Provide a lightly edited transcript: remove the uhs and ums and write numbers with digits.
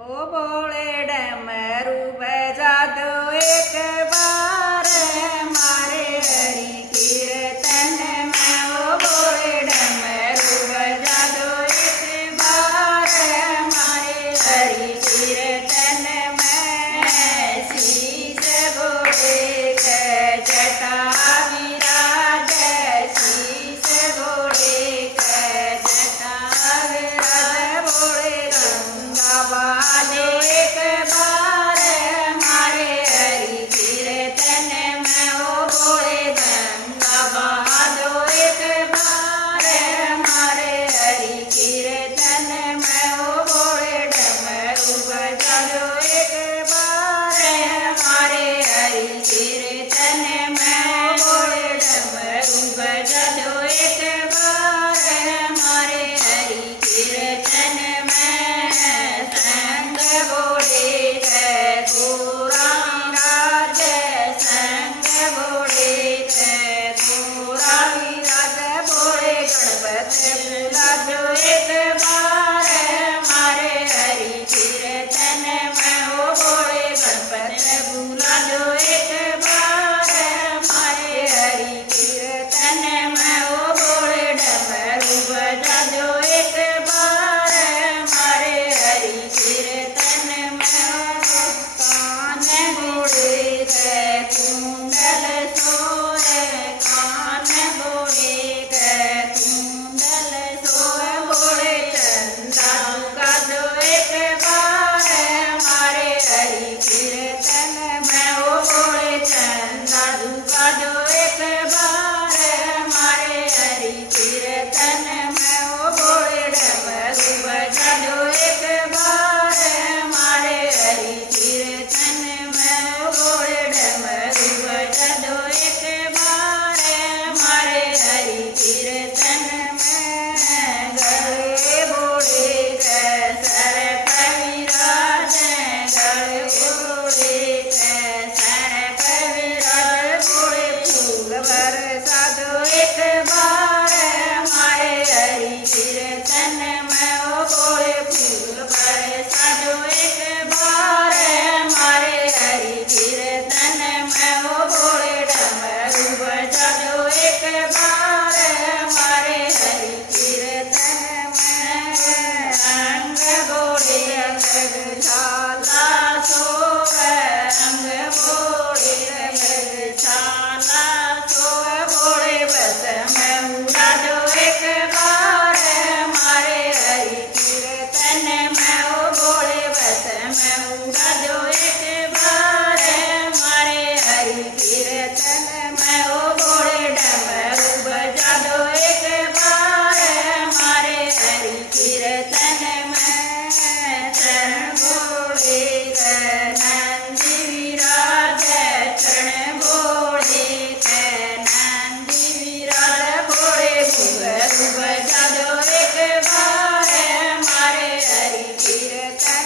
ओ बोले डमरू बजा दो एक बार मारे हरि कीर्तन में। ओ बोले डमरू बजा दो एक बार मारे हरि कीर्तन में। शीश घोड़े के जटा विराज, शीश घोड़े के जटा विराज। बोले गंगा बाजो एक बार मारे हरि कीर्तन में। ओ बोले गंगा बाजो एक बार मारे हरि कीर्तन में। ओ बोले डमरू बजा दो एक बार मारे हरि कीर्तन में। ओ बोले डमरू बजा दो एक बार मारे हरि कीर्तन में। संग बोले के गोरा विराज, संग बोले के गोरा विराज। बोले गणपति बुला दो एक बार मारे हरि कीर्तन में। ओ बोले गणपति बुला दो एक बार मारे हरि कीर्तन में। ओ बोले डमरू बजा दो एक बार मारे हरि कीर्तन में। कान बोले के कुंडल सोए, कान बोले के कुंडल सोए। बोले चंदा झुका दो एक बार मारे हरि कीर्तन में। ओ बोले चंदा झुका दो एक बार मारे हरि कीर्तन में। ओ बोले डमरू बजा दो एक बार मारे हरि कीर्तन में। ओ बोले डमरू बजा दो एक बार मारे हरि कीर्तन में। गले बोले के सर्प विराज, गले बोले के सर्प विराज। बोले फूल बरसा दो एक बार मारे हरि कीर्तन में। ओ बोले फूल बरसा दो एक बार मारे हरि कीर्तन में। ओ बोले डमरू बजा दो एक बार मारे हरि कीर्तन में। अंग बोले मृगशाला सोए, अंग बोले मृगशाला सोए। बोले बस में उड़ा दो एक बार मारे हरि कीर्तन में। ओ बोले बस में उड़ा दो एक बार मारे हरि कीर्तन में। ओ बोले डमरू बजा दो एक बार मारे हरि कीर्तन में। चरण बोले के नंदी विराज, चरण बोले के नंदी विराज। बोले घुंघरू बजा दो एक बार मारे हरि कीर्तन